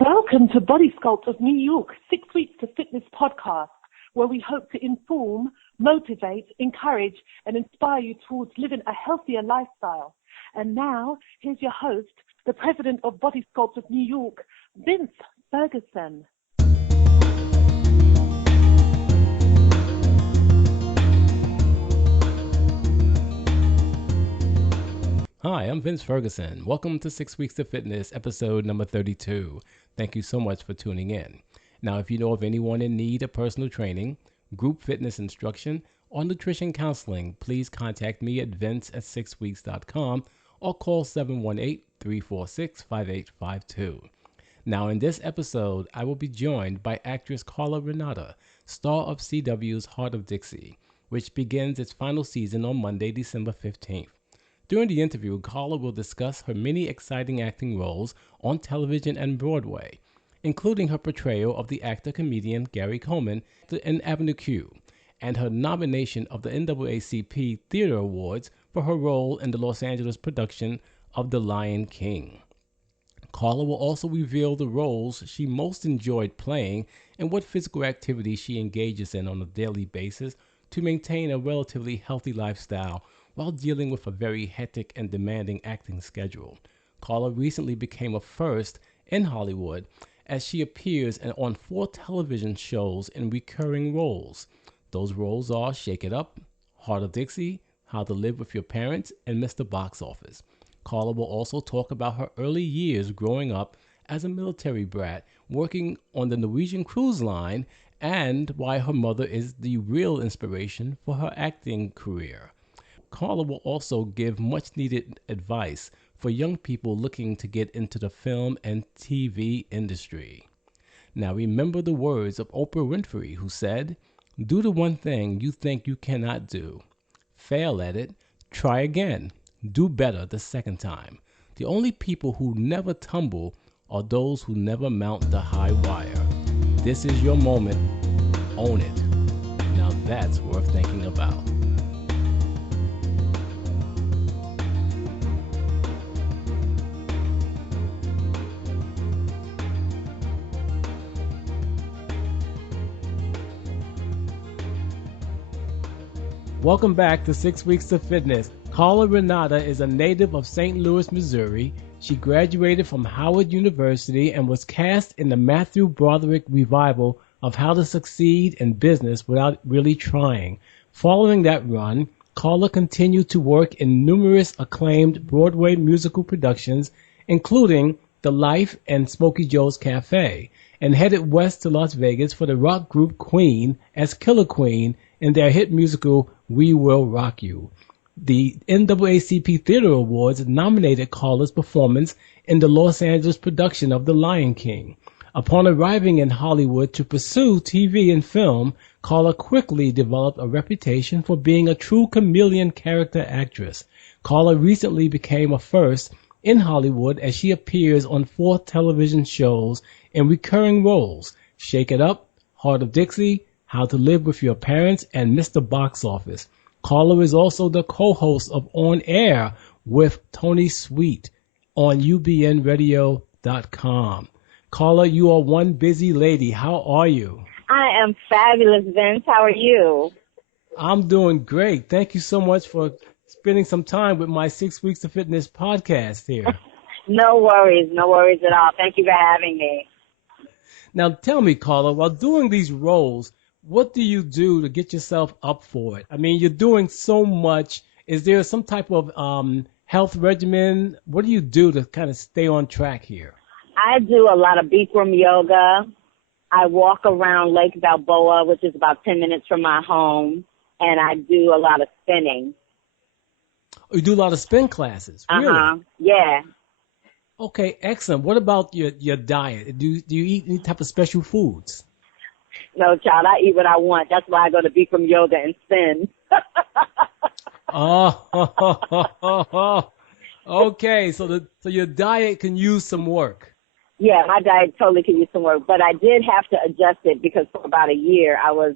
Welcome to Body Sculpt of New York, 6 Weeks to Fitness podcast, where we hope to inform, motivate, encourage, and inspire you towards living a healthier lifestyle. And now, here's your host, the president of Body Sculpt of New York, Vince Ferguson. Hi, I'm Vince Ferguson. Welcome to 6 Weeks to Fitness, episode number 32. Thank you so much for tuning in. Now, if you know of anyone in need of personal training, group fitness instruction, or nutrition counseling, please contact me at vince@6weeks.com or call 718-346-5852. Now, in this episode, I will be joined by actress Carla Renata, star of CW's Heart of Dixie, which begins its final season on Monday, December 15th. During the interview, Carla will discuss her many exciting acting roles on television and Broadway, including her portrayal of the actor-comedian Gary Coleman in Avenue Q, and her nomination of the NAACP Theater Awards for her role in the Los Angeles production of The Lion King. Carla will also reveal the roles she most enjoyed playing and what physical activity she engages in on a daily basis to maintain a relatively healthy lifestyle while dealing with a very hectic and demanding acting schedule. Carla recently became a first in Hollywood as she appears on 4 television shows in recurring roles. Those roles are Shake It Up, Heart of Dixie, How to Live with Your Parents, and Mr. Box Office. Carla will also talk about her early years growing up as a military brat, working on the Norwegian Cruise Line, and why her mother is the real inspiration for her acting career. Carla will also give much-needed advice for young people looking to get into the film and TV industry. Now, remember the words of Oprah Winfrey, who said, "Do the one thing you think you cannot do. Fail at it, try again, do better the second time. The only people who never tumble are those who never mount the high wire. This is your moment. Own it." Now that's worth thinking about. Welcome back to 6 Weeks to Fitness. Carla Renata is a native of St. Louis, Missouri. She graduated from Howard University and was cast in the Matthew Broderick revival of How to Succeed in Business Without Really Trying. Following that run, Carla continued to work in numerous acclaimed Broadway musical productions, including The Life and Smokey Joe's Cafe, and headed west to Las Vegas for the rock group Queen as Killer Queen in their hit musical We Will Rock You. The NAACP Theater Awards nominated Carla's performance in the Los Angeles production of The Lion King. Upon arriving in Hollywood to pursue TV and film, Carla quickly developed a reputation for being a true chameleon character actress. Carla recently became a first in Hollywood as she appears on 4 television shows in recurring roles: Shake It Up, Heart of Dixie, How to Live with Your Parents, and Mr. Box Office. Carla is also the co-host of On Air with Tony Sweet on ubnradio.com. Carla, you are one busy lady. How are you? I am fabulous, Vince. How are you? I'm doing great. Thank you so much for spending some time with my 6 Weeks to Fitness podcast here. No worries at all. Thank you for having me. Now tell me, Carla, while doing these roles, what do you do to get yourself up for it? I mean, you're doing so much. Is there some type of health regimen? What do you do to kind of stay on track here? I do a lot of Bikram yoga. I walk around Lake Balboa, which is about 10 minutes from my home, and I do a lot of spinning. You do a lot of spin classes? Really? Yeah. Okay, excellent. What about your diet? Do you eat any type of special foods? No, child, I eat what I want. That's why I go to Bikram yoga and spin. Okay. So your diet can use some work. Yeah, my diet totally can use some work, but I did have to adjust it because for about a year I was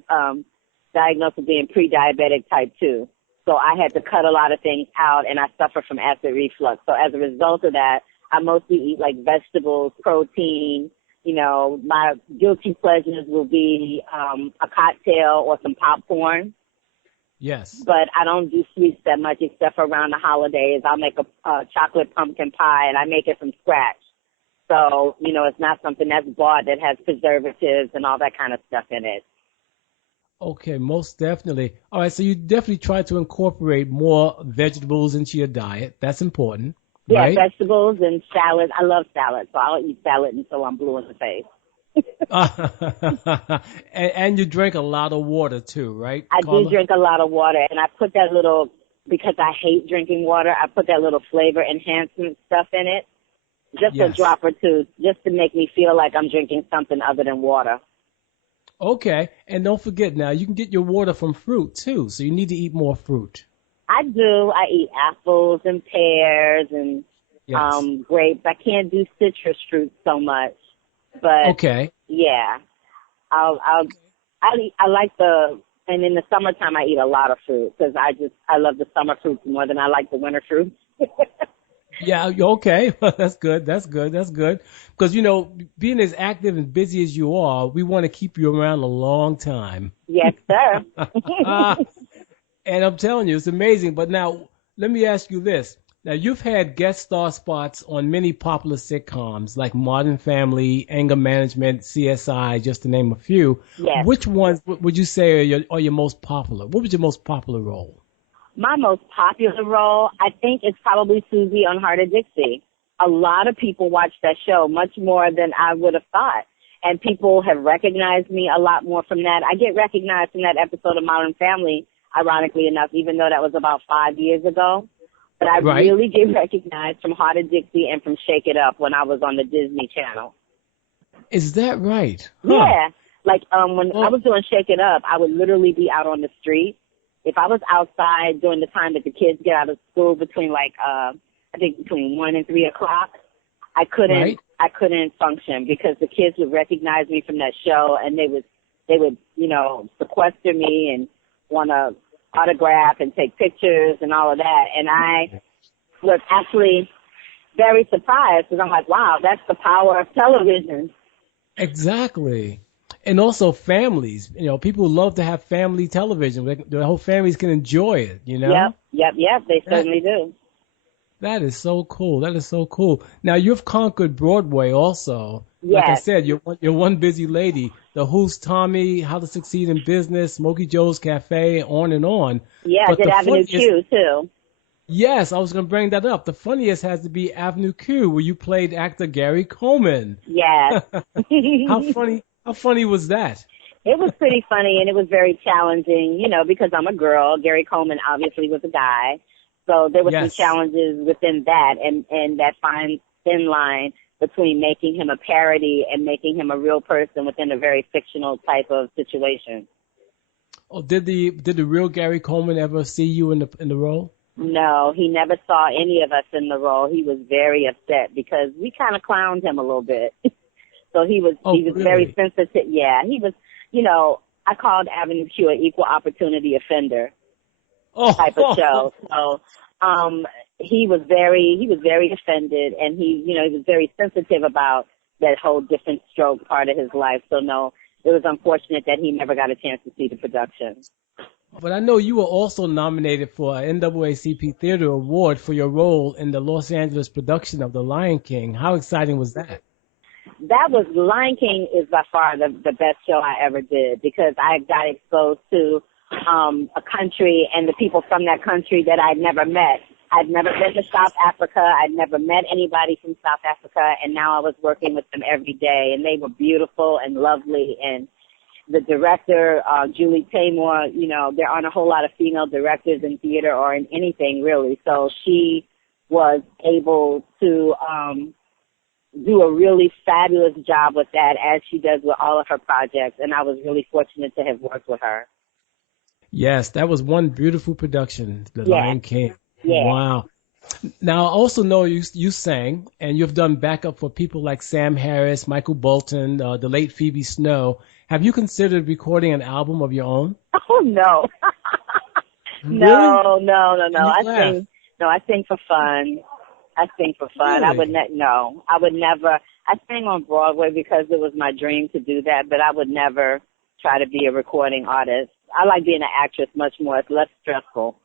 diagnosed with being pre-diabetic type 2. So I had to cut a lot of things out, and I suffer from acid reflux. So as a result of that, I mostly eat like vegetables, protein, You know, my guilty pleasures will be a cocktail or some popcorn. Yes. But I don't do sweets that much except for around the holidays. I'll make a chocolate pumpkin pie, and I make it from scratch. So, you know, it's not something that's bought that has preservatives and all that kind of stuff in it. Okay, most definitely. All right, so you definitely try to incorporate more vegetables into your diet. That's important, Yeah, right? vegetables and salads. I love salad, so I'll eat salad until I'm blue in the face. And you drink a lot of water too, right, I Carla? do drink a lot of water, and I put that little, because I hate drinking water, I put that little flavor enhancement stuff in it, just a Yes. drop or two, just to make me feel like I'm drinking something other than water. Okay, and don't forget now, you can get your water from fruit too, so you need to eat more fruit. I do. I eat apples and pears and Yes. grapes. I can't do citrus fruit so much, but Okay. yeah, I like and in the summertime I eat a lot of fruit because I love the summer fruits more than I like the winter fruits. Yeah, okay. That's good. That's good. That's good. Because, you know, being as active and busy as you are, we want to keep you around a long time. Yes, sir. And I'm telling you, it's amazing. But now, let me ask you this. Now, you've had guest star spots on many popular sitcoms like Modern Family, Anger Management, CSI, just to name a few. Yes. Which ones would you say are your most popular? What was your most popular role? My most popular role, I think, is probably Susie on Heart of Dixie. A lot of people watch that show, much more than I would have thought. And people have recognized me a lot more from that. I get recognized from that episode of Modern Family, ironically enough, even though that was about 5 years ago. But I Right. really get recognized from Heart of Dixie and from Shake It Up when I was on the Disney Channel. Is that right? Yeah. Like when Well- I was doing Shake It Up, I would literally be out on the street. If I was outside during the time that the kids get out of school between I think between 1 and 3 o'clock, I couldn't function because the kids would recognize me from that show and they would, you know, sequester me and want to autograph and take pictures and all of that. And I was actually very surprised because I'm like, wow, that's the power of television. Exactly. And also families. You know, people love to have family television. The whole families can enjoy it, you know? Yep. They certainly do. That is so cool. That is so cool. Now, you've conquered Broadway also. Like I Yes. said, you're one busy lady. The Who's Tommy, How to Succeed in Business, Smokey Joe's Cafe, on and on. Yeah, But I did the Avenue funniest- Q too. Yes, I was going to bring that up. The funniest has to be Avenue Q, where you played actor Gary Coleman. Yes. How funny was that? It was pretty funny and it was very challenging, you know, because I'm a girl. Gary Coleman obviously was a guy. So there were Yes. some challenges within that and that fine thin line between making him a parody and making him a real person within a very fictional type of situation. Oh, did the real Gary Coleman ever see you in the role? No, he never saw any of us in the role. He was very upset because we kind of clowned him a little bit. So he was really? very sensitive. Yeah, he was, you know, I called Avenue Q an equal opportunity offender type of show. So he was very offended and he was very sensitive about that whole different stroke part of his life. So no, it was unfortunate that he never got a chance to see the production. But I know you were also nominated for an NAACP Theater Award for your role in the Los Angeles production of The Lion King. How exciting was that? Lion King is by far the best show I ever did because I got exposed to a country and the people from that country that I'd never met. I'd never been to South Africa. I'd never met anybody from South Africa, and now I was working with them every day, and they were beautiful and lovely. And the director, Julie Taymor, you know, there aren't a whole lot of female directors in theater or in anything really, so she was able to do a really fabulous job with that, as she does with all of her projects, and I was really fortunate to have worked with her. Yes, that was one beautiful production, The Yeah. Lion King. Yeah. Wow. Now, I also know you sang, and you've done backup for people like Sam Harris, Michael Bolton, the late Phoebe Snow. Have you considered recording an album of your own? Oh, no. Really? No. You laugh. I sing for fun. I sing for fun. Really? I would no. I would never. I sang on Broadway because it was my dream to do that, but I would never try to be a recording artist. I like being an actress much more. It's less stressful.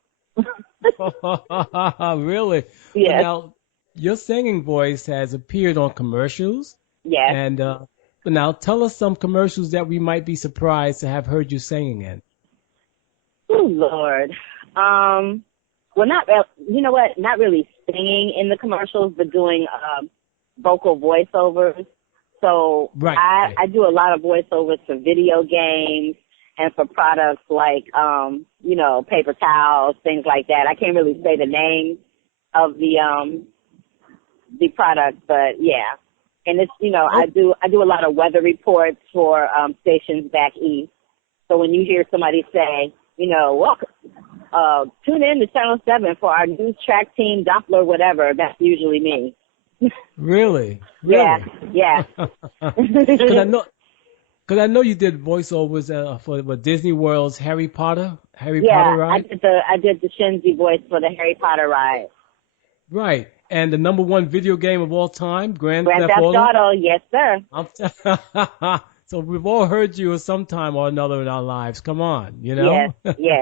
Really? Yes. Well, now, your singing voice has appeared on commercials. Yes. And but now tell us some commercials that we might be surprised to have heard you singing in. Oh, Lord. Well, you know what? Not really singing in the commercials, but doing vocal voiceovers. So Right. I do a lot of voiceovers for video games and for products like, paper towels, things like that. I can't really say the name of the product, but yeah. And it's, I do a lot of weather reports for stations back east. So when you hear somebody say, welcome, tune in to Channel 7 for our news track team, Doppler, whatever, that's usually me. Really? Yeah. Because I know you did voiceovers for Disney World's Harry Potter ride. I did the Shinzi voice for the Harry Potter ride. Right. And the number one video game of all time, Grand Theft Auto. Auto. Yes, sir. So we've all heard you at some time or another in our lives. Come on, Yes.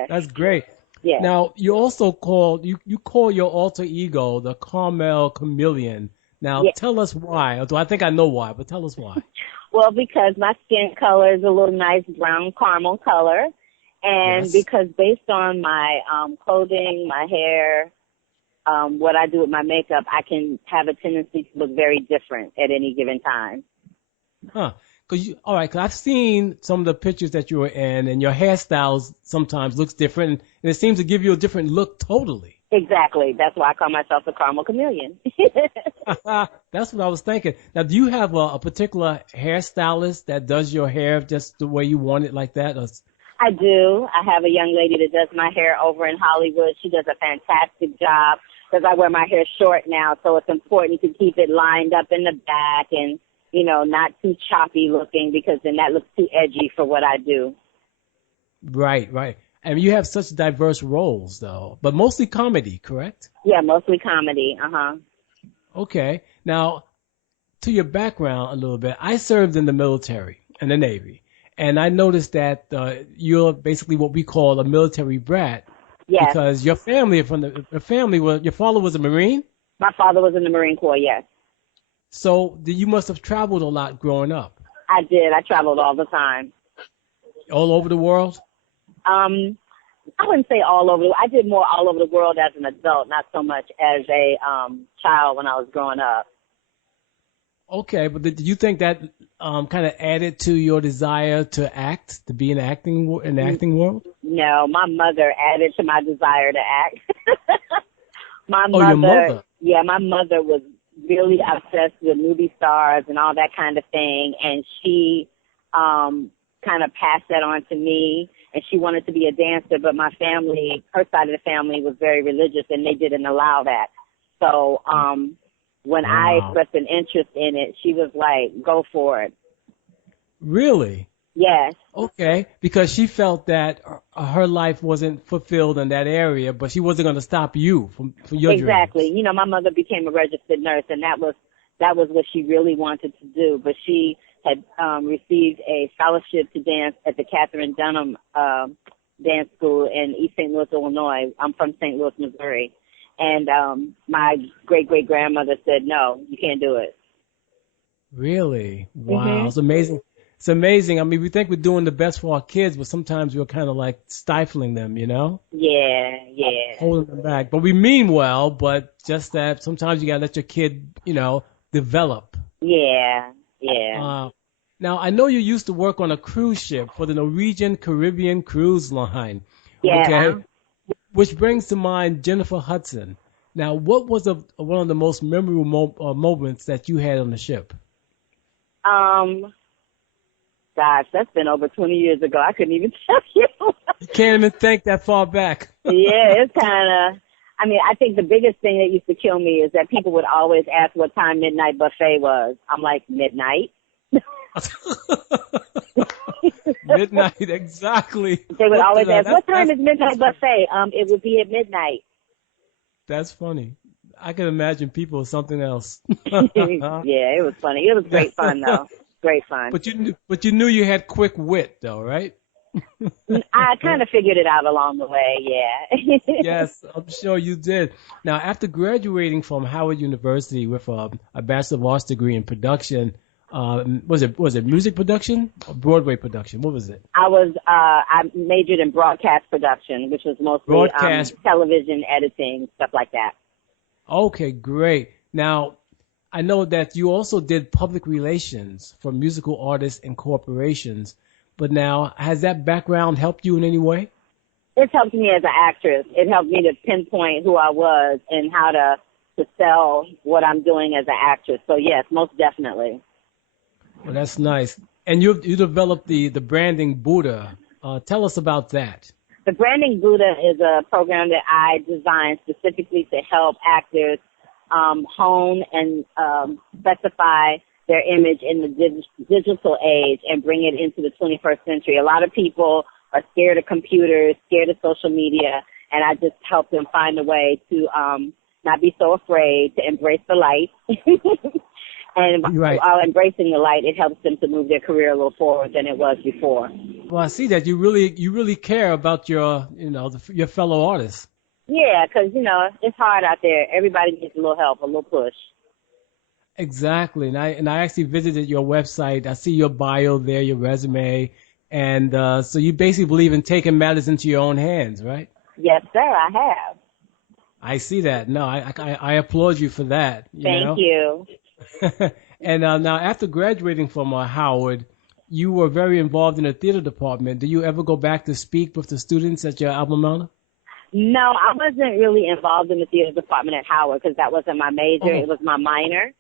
That's great. Yes. Now, you also call your alter ego the Carmel Chameleon. Now, Tell us why. Although I think I know why, but tell us why. Well, because my skin color is a little nice brown caramel color, and because based on my clothing, my hair, what I do with my makeup, I can have a tendency to look very different at any given time. Huh. Cause I've seen some of the pictures that you were in, and your hairstyles sometimes looks different, and it seems to give you a different look totally. Exactly. That's why I call myself the Caramel Chameleon. That's what I was thinking. Now, do you have a particular hairstylist that does your hair just the way you want it like that? Or... I do. I have a young lady that does my hair over in Hollywood. She does a fantastic job because I wear my hair short now, so it's important to keep it lined up in the back and, not too choppy looking because then that looks too edgy for what I do. Right. And you have such diverse roles, though, but mostly comedy, correct? Yeah, mostly comedy. Uh-huh. Okay. Now, to your background a little bit, I served in the military, in the Navy, and I noticed that you're basically what we call a military brat. Yes. Because your family, your father was a Marine? My father was in the Marine Corps, yes. So you must have traveled a lot growing up. I did. I traveled all the time. All over the world? I wouldn't say all over. I did more all over the world as an adult, not so much as a child when I was growing up. Okay, but did you think that kind of added to your desire to act, to be in the acting world? No, my mother added to my desire to act. Your mother? Yeah, my mother was really obsessed with movie stars and all that kind of thing, and she kind of passed that on to me, and she wanted to be a dancer, but my family, her side of the family was very religious, and they didn't allow that. So when I expressed an interest in it, she was like, go for it. Really? Yes. Okay, because she felt that her life wasn't fulfilled in that area, but she wasn't going to stop you from your Exactly. dreams. My mother became a registered nurse, and that was what she really wanted to do, but she had received a scholarship to dance at the Catherine Dunham Dance School in East St. Louis, Illinois. I'm from St. Louis, Missouri. And my great-great-grandmother said, no, you can't do it. Really? Wow. Mm-hmm. It's amazing. It's amazing. I mean, we think we're doing the best for our kids, but sometimes we're kind of like stifling them, Yeah. Holding them back. But we mean well, but just that sometimes you got to let your kid, develop. Yeah. Now, I know you used to work on a cruise ship for the Norwegian Caribbean Cruise Line. Yeah. Okay? Which brings to mind Jennifer Hudson. Now, what was one of the most memorable moments that you had on the ship? Gosh, that's been over 20 years ago. I couldn't even tell you. You can't even think that far back. Yeah, it's kind of, I think the biggest thing that used to kill me is that people would always ask what time midnight buffet was. I'm like, midnight? Midnight, exactly. They would always ask, what time is midnight buffet? It would be at midnight. That's funny. I can imagine people with something else. Yeah, it was funny. It was great fun, though. Great fun. But you knew you had quick wit, though, right? I kind of figured it out along the way, yeah. Yes, I'm sure you did. Now, after graduating from Howard University with a Bachelor of Arts degree in production, was it music production or Broadway production? What was it? I majored in broadcast production, which was mostly television editing, stuff like that. Okay, great. Now, I know that you also did public relations for musical artists and corporations, but now, has that background helped you in any way? It's helped me as an actress. It helped me to pinpoint who I was and how to sell what I'm doing as an actress. So, yes, most definitely. Well, that's nice. And you developed the branding Buddha. Tell us about that. The Branding Buddha is a program that I designed specifically to help actors hone and specify their image in the digital age and bring it into the 21st century. A lot of people are scared of computers, scared of social media, and I just help them find a way to not be so afraid, to embrace the light. And right. while embracing the light, it helps them to move their career a little forward than it was before. Well, I see that you really care about your fellow artists. Yeah, because it's hard out there. Everybody needs a little help, a little push. Exactly, and I actually visited your website. I see your bio there, your resume, and so you basically believe in taking matters into your own hands, right? Yes, sir, I have. I see that. No, I applaud you for that. Thank you. And now, after graduating from Howard, you were very involved in the theater department. Do you ever go back to speak with the students at your alma mater? No, I wasn't really involved in the theater department at Howard because that wasn't my major. It was my minor.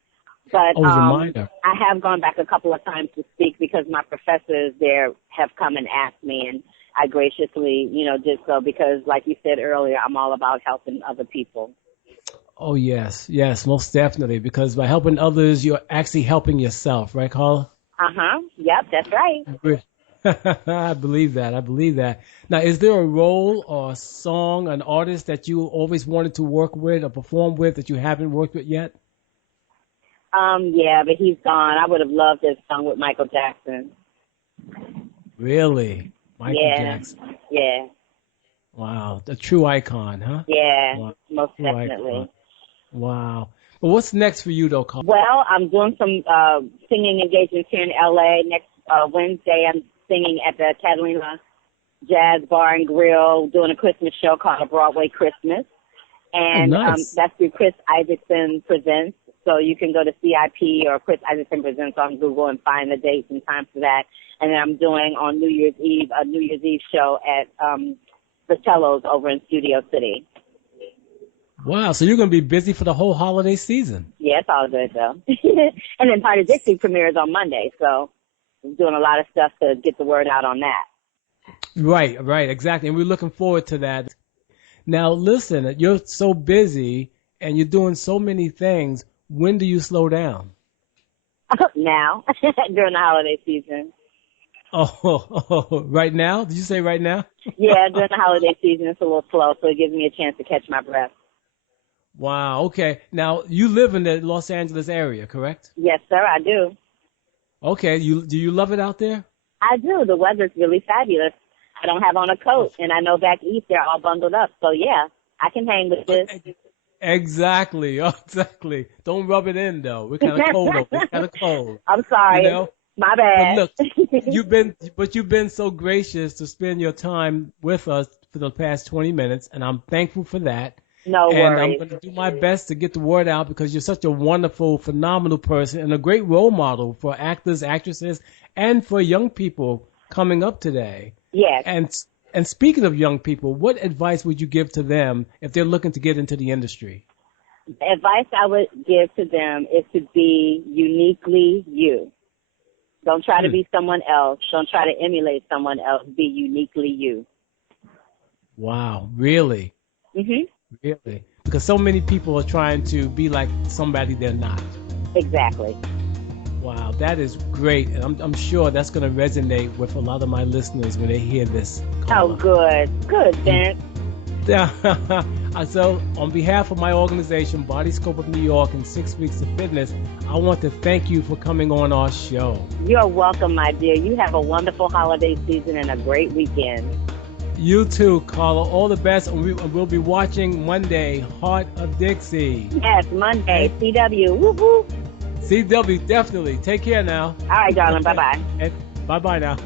But minor. I have gone back a couple of times to speak because my professors there have come and asked me, and I graciously, did so because, like you said earlier, I'm all about helping other people. Oh, yes, most definitely, because by helping others, you're actually helping yourself, right, Carla? Uh-huh. Yep, that's right. I believe that. Now, is there a role or a song, an artist that you always wanted to work with or perform with that you haven't worked with yet? Yeah, but he's gone. I would have loved to have sung with Michael Jackson. Really? Michael Jackson? Yeah. Wow, a true icon, huh? Yeah, wow. Most definitely. Icon. Wow. Well, what's next for you, though, Carla? Well, I'm doing some singing engagements here in L.A. Next Wednesday, I'm singing at the Catalina Jazz Bar and Grill, doing a Christmas show called A Broadway Christmas. And nice. That's through Chris Isaacson Presents. So you can go to CIP or Chris Isaacson Presents on Google and find the dates and times for that. And then I'm doing on New Year's Eve, a New Year's Eve show at the Cellos over in Studio City. Wow, so you're going to be busy for the whole holiday season. Yeah, it's all good, though. And then Party Dixie premieres on Monday, so I'm doing a lot of stuff to get the word out on that. Right, exactly. And we're looking forward to that. Now, listen, you're so busy and you're doing so many things. When do you slow down? Now, during the holiday season. Oh, right now? Did you say right now? Yeah, during the holiday season, it's a little slow, so it gives me a chance to catch my breath. Wow, okay. Now, you live in the Los Angeles area, correct? Yes, sir, I do. Okay, do you love it out there? I do. The weather's really fabulous. I don't have on a coat, and I know back east they're all bundled up. So, yeah, I can hang with this. Exactly. Don't rub it in, though. We're kind of cold. I'm sorry. My bad. But look, you've been so gracious to spend your time with us for the past 20 minutes, and I'm thankful for that. No worries. And I'm going to do my best to get the word out because you're such a wonderful, phenomenal person and a great role model for actors, actresses, and for young people coming up today. Yes. And speaking of young people, what advice would you give to them if they're looking to get into the industry? The advice I would give to them is to be uniquely you. Don't try to be someone else. Don't try to emulate someone else. Be uniquely you. Wow, really? Mhm. Really? Because so many people are trying to be like somebody they're not. Exactly. Wow, that is great. And I'm sure that's going to resonate with a lot of my listeners when they hear this. Carla. Oh, good. Good, Ben. Yeah. So, on behalf of my organization, Body Scope of New York and 6 Weeks of Fitness, I want to thank you for coming on our show. You're welcome, my dear. You have a wonderful holiday season and a great weekend. You too, Carla. All the best. And we'll be watching Monday, Heart of Dixie. Yes, Monday, CW. Woo-hoo. CW, definitely. Take care now. All right, darling. Bye-bye. And bye-bye now.